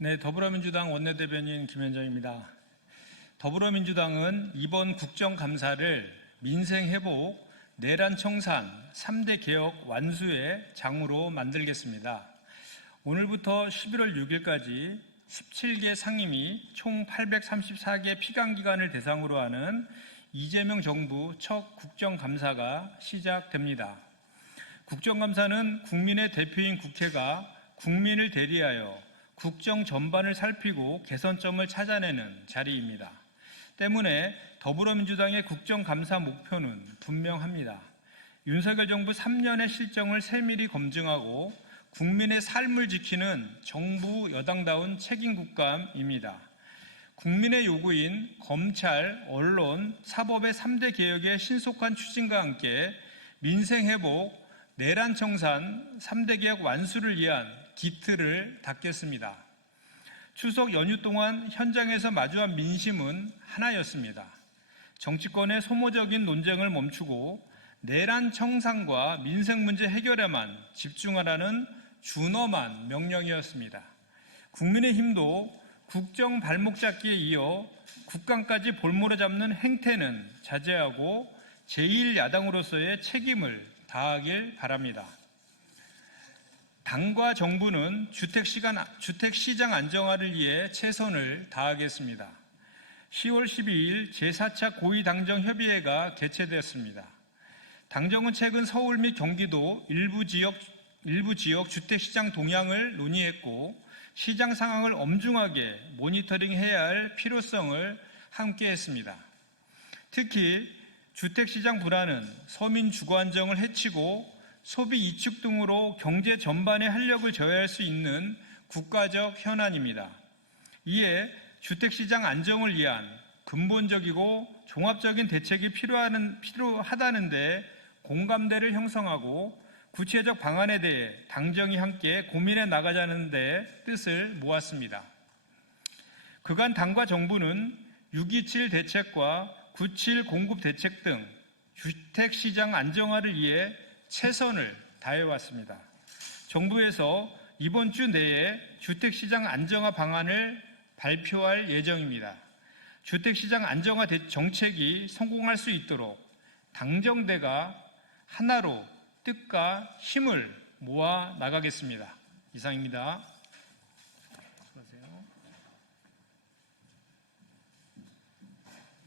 네, 더불어민주당 원내대변인 김현정입니다. 더불어민주당은 이번 국정감사를 민생회복, 내란 청산, 3대 개혁 완수의 장으로 만들겠습니다. 오늘부터 11월 6일까지 17개 상임위 총 834개 피감기관을 대상으로 하는 이재명 정부 첫 국정감사가 시작됩니다. 국정감사는 국민의 대표인 국회가 국민을 대리하여 국정 전반을 살피고 개선점을 찾아내는 자리입니다. 때문에 더불어민주당의 국정감사 목표는 분명합니다. 윤석열 정부 3년의 실정을 세밀히 검증하고 국민의 삶을 지키는 정부 여당다운 책임 국감입니다. 국민의 요구인 검찰, 언론, 사법의 3대 개혁의 신속한 추진과 함께 민생 회복, 내란 청산, 3대 개혁 완수를 위한 기틀을 닦겠습니다. 추석 연휴 동안 현장에서 마주한 민심은 하나였습니다. 정치권의 소모적인 논쟁을 멈추고 내란 청산과 민생 문제 해결에만 집중하라는 준엄한 명령이었습니다. 국민의힘도 국정 발목 잡기에 이어 국감까지 볼모로 잡는 행태는 자제하고 제1야당으로서의 책임을 다하길 바랍니다. 당과 정부는 주택시간, 주택시장 안정화를 위해 최선을 다하겠습니다. 10월 12일 제4차 고위당정협의회가 개최되었습니다. 당정은 최근 서울 및 경기도 일부 지역, 일부 지역 주택시장 동향을 논의했고 시장 상황을 엄중하게 모니터링해야 할 필요성을 함께 했습니다. 특히 주택시장 불안은 서민 주거 안정을 해치고 소비 이축 등으로 경제 전반의 활력을 저해할 수 있는 국가적 현안입니다. 이에 주택시장 안정을 위한 근본적이고 종합적인 대책이 필요하는, 필요하다는데 공감대를 형성하고 구체적 방안에 대해 당정이 함께 고민해 나가자는 데 뜻을 모았습니다. 그간 당과 정부는 627 대책과 97 공급 대책 등 주택 시장 안정화를 위해 최선을 다해왔습니다. 정부에서 이번 주 내에 주택시장 안정화 방안을 발표할 예정입니다. 주택시장 안정화 정책이 성공할 수 있도록 당정대가 하나로 뜻과 힘을 모아 나가겠습니다. 이상입니다.